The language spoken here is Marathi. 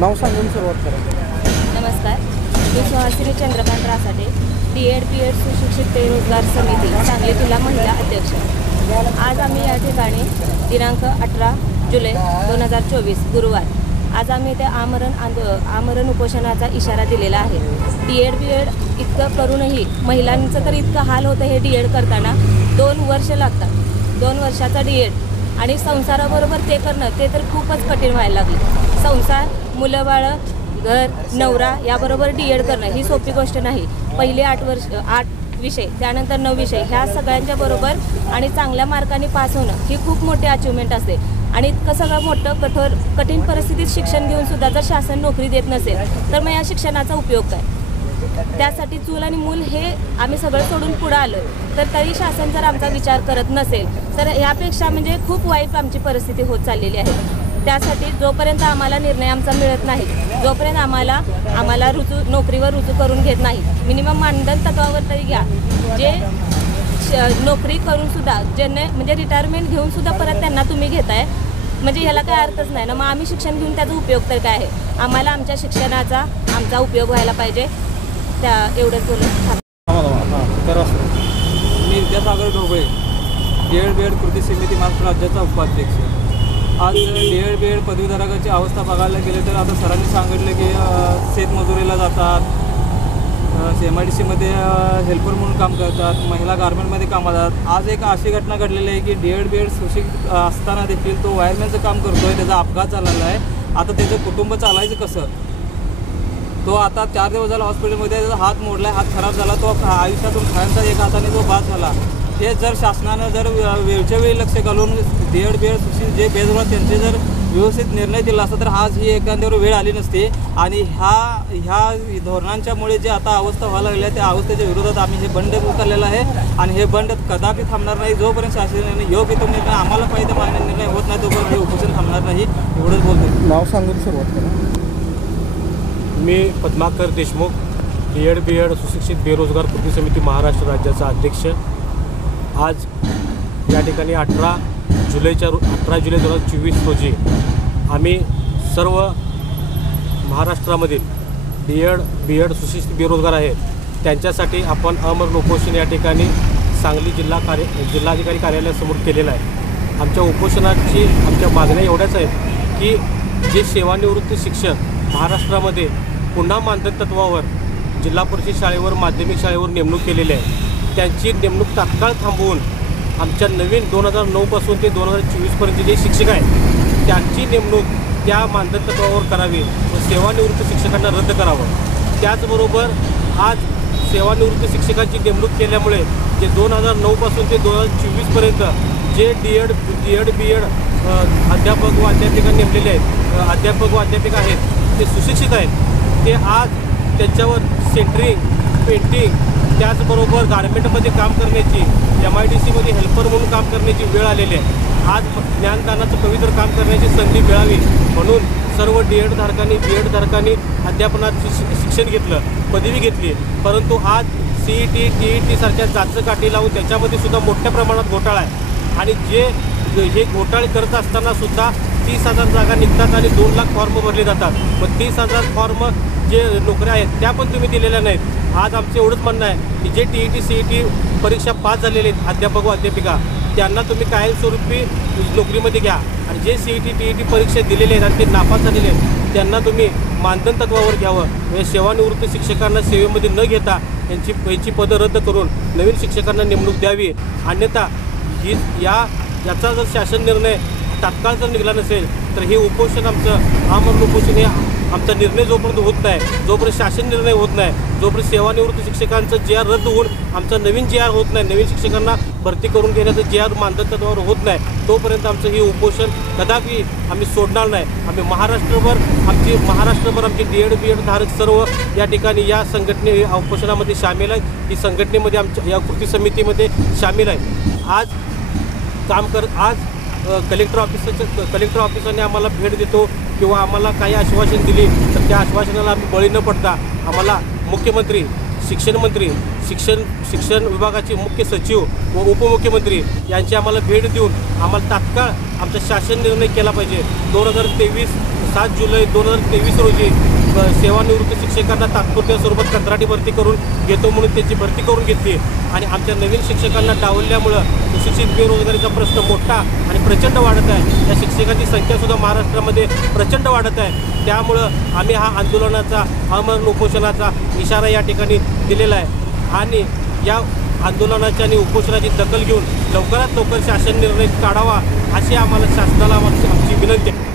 नाव सांगून सुरुवात करा. नमस्कार, मी सुहासिनी चंद्रकांत रासाटे, D.Ed. B.Ed. सुशिक्षित बेरोजगार समिती सांगली जिल्हा महिला अध्यक्ष. आज आम्ही या ठिकाणी दिनांक 18 जुलै 2024 गुरुवार आज आम्ही ते आमरण उपोषणाचा इशारा दिलेला आहे. D.Ed. B.Ed. इतकं करूनही महिलांचं तर इतकं हाल होतं. हे D.Ed. करताना 2 वर्ष लागतात. 2 वर्षाचा D.Ed. आणि संसाराबरोबर ते करणं ते तर खूपच कठीण व्हायला लागले. संसार, मुलं बाळं, घर, नवरा याबरोबर D.Ed. करणं ही सोपी गोष्ट नाही. पहिले 8 विषय, त्यानंतर 9 विषय ह्या सगळ्यांच्या बरोबर आणि चांगल्या मार्काने पास होणं ही खूप मोठी अचिव्हमेंट असते. आणि इतकं सगळं मोठं कठीण परिस्थितीत शिक्षण घेऊन सुद्धा जर शासन नोकरी देत नसेल तर मग या शिक्षणाचा उपयोग काय? त्यासाठी चूल आणि मूल हे आम्ही सगळं सोडून पुढं आलो तर तरी शासन जर आमचा विचार करत नसेल तर यापेक्षा म्हणजे खूप वाईट आमची परिस्थिती होत चाललेली आहे. त्यासाठी जोपर्यंत आम्हाला निर्णय आमचा मिळत नाही, जोपर्यंत आम्हाला नोकरीवर रुजू करून घेत नाही, मिनिमम मानधन तत्वावर तरी घ्या. जे नोकरी करून सुद्धा ज्यांनी म्हणजे रिटायरमेंट घेऊन सुद्धा परत त्यांना तुम्ही घेताय म्हणजे ह्याला काही अर्थच नाही ना. मग आम्ही शिक्षण घेऊन त्याचा उपयोग तर काय आहे? आम्हाला आमच्या शिक्षणाचा आमचा उपयोग व्हायला पाहिजे. त्या एवढंच बोलून मी विद्यासागर ढोबळे, D.Ed. B.Ed. कृती समिती महाराष्ट्र राज्याचा उपाध्यक्ष. आज D.Ed. B.Ed. पदवीधारकाची अवस्था बघायला गेले तर आता सरांनी सांगितलं की शेतमजुरीला जातात, MIDCमध्ये हेल्पर म्हणून काम करतात, महिला गार्मेंटमध्ये कामाला जातात. आज एक अशी घटना घडलेली आहे की D.Ed. B.Ed. सुशिक्षित असताना देखील तो वायरमॅनचं काम करतो आहे. त्याचा अपघात झालेला आहे. आता त्याचं कुटुंब चालायचं कसं? तो आता 4 दिवस झाला हॉस्पिटलमध्ये, हात मोडला, हात खराब झाला. तो आयुष्यातून खायचा एक हाताने तो बाद झाला. हे जर शासनानं जर वेळच्या वेळी लक्ष घालून D.Ed. B.Ed. सुशिक्षित जे बेरोजगार त्यांचे जर व्यवस्थित निर्णय दिला असता तर आज ही एखाद्यावर वेळ आली नसती. आणि ह्या धोरणांच्यामुळे जे आता अवस्था व्हायला लागली आहे त्या अवस्थेच्या विरोधात आम्ही हे बंड उचललेलं आहे. आणि हे बंड कदापि थांबणार नाही. जोपर्यंत शासनाने योग्य तो निर्णय आम्हाला पाहिजे मान्य निर्णय होत नाही तोपर्यंत हे उपोषण थांबणार नाही. एवढंच बोलतो. नाव सांगून सुरुवात करा. मी पद्माकर देशमुख, D.Ed. B.Ed. सुशिक्षित बेरोजगार कृती समिती महाराष्ट्र राज्याचा अध्यक्ष. आज या ठिकाणी 18 जुलै 2024 रोजी आम्ही सर्व महाराष्ट्रामधील D.Ed. B.Ed. सुशिक्षित बेरोजगार आहेत त्यांच्यासाठी आपण आमरण उपोषण या ठिकाणी सांगली जिल्हाधिकारी कार्यालयासमोर केलेलं आहे. आमच्या उपोषणाची आमच्या मागण्या एवढ्याच आहेत की जे सेवानिवृत्ती शिक्षक महाराष्ट्रामध्ये पुन्हा मानधन तत्वावर जिल्हा परिषद शाळेवर, माध्यमिक शाळेवर नेमणूक केलेली आहे त्यांची नेमणूक तात्काळ थांबवून आमच्या नवीन 2009पासून ते 2024पर्यंत जे शिक्षक आहेत त्यांची नेमणूक त्या मानधन तत्वावर करावी व सेवानिवृत्त शिक्षकांना रद्द करावं. त्याचबरोबर आज सेवानिवृत्त शिक्षकांची नेमणूक केल्यामुळे जे 2009पासून ते 2024पर्यंत जे D.Ed. B.Ed. अध्यापक व अध्यापिका नेमलेले आहेत, अध्यापक व अध्यापिका आहेत ते सुशिक्षित आहेत, ते आज त्यांच्यावर सेंटरिंग, पेंटिंग, त्याचबरोबर गार्मेंटमध्ये काम करण्याची, MIDCमध्ये हेल्पर म्हणून काम करण्याची वेळ आलेली आहे. आज ज्ञानदानाचं पवित्र काम करण्याची संधी मिळावी म्हणून सर्व D.Ed. धारकांनी, B.Ed. धारकांनी अध्यापनाचे शिक्षण घेतलं, पदवी घेतली. परंतु आज CET, TET सारख्या जाचं काठी लावून त्याच्यामध्ये सुद्धा मोठ्या प्रमाणात घोटाळा आहे. आणि हे घोटाळे करत असताना सुद्धा 30,000 जागा निघतात आणि 2 लाख फॉर्म भरले जातात. पण 30,000 फॉर्म जे नोकऱ्या आहेत त्या पण तुम्ही दिलेल्या नाहीत. आज आमचं एवढंच म्हणणं आहे की जे TET CET परीक्षा पास झालेले आहेत अध्यापक व अध्यापिका त्यांना तुम्ही कायमस्वरूपी नोकरीमध्ये घ्या. आणि जे CET TET परीक्षा दिलेले आहेत आणि ते नापास झालेले आहेत त्यांना तुम्ही मानधन तत्वावर घ्यावं. म्हणजे सेवानिवृत्त शिक्षकांना सेवेमध्ये न घेता यांची पदं रद्द करून नवीन शिक्षकांना नेमणूक द्यावी. अन्यथा याचा जर शासन निर्णय तात्काळ जर निघाला नसेल तर हे उपोषण आमचं आमरण उपोषण हे आमचा निर्णय जोपर्यंत होत नाही, जोपर्यंत शासन निर्णय होत नाही, जोपर्यंत सेवानिवृत्त शिक्षकांचं JR रद्द होऊन आमचा नवीन JR होत नाही, नवीन शिक्षकांना भरती करून घेण्याचं JR मानधन तत्वावर होत नाही तोपर्यंत आमचं हे उपोषण कदापि आम्ही सोडणार नाही. आम्ही महाराष्ट्रभर आमचे D.Ed. B.Ed. धारक सर्व या ठिकाणी या उपोषणामध्ये सामील आहेत. ही संघटनेमध्ये आमच्या या कृती समितीमध्ये सामील आहे. आज कलेक्टर ऑफिसरने आम्हाला भेट देतो किंवा आम्हाला काही आश्वासन दिली तर त्या आश्वासनाला आम्ही बळी न पडता आम्हाला मुख्यमंत्री, शिक्षण मंत्री, शिक्षण विभागाचे मुख्य सचिव व उपमुख्यमंत्री यांची आम्हाला भेट देऊन आम्हाला तात्काळ आमचा शासन निर्णय केला पाहिजे. 2023 7 जुलै 2023 रोजी सेवानिवृत्त शिक्षकांना तात्पुरत्या स्वरूपात कंत्राटी भरती करून घेतो म्हणून त्याची भरती करून घेतली आणि आमच्या नवीन शिक्षकांना डावलल्यामुळं सुशिक्षित बेरोजगारीचा प्रश्न मोठा आणि प्रचंड वाढत आहे. या शिक्षकांची संख्यासुद्धा महाराष्ट्रामध्ये प्रचंड वाढत आहे. त्यामुळं आम्ही हा आंदोलनाचा अमरण उपोषणाचा इशारा या ठिकाणी दिलेला आहे आणि या आंदोलनाची आणि उपोषणाची दखल घेऊन लवकरात लवकर शासन निर्णय काढावा अशी आम्हाला शासनाला आमची विनंती आहे.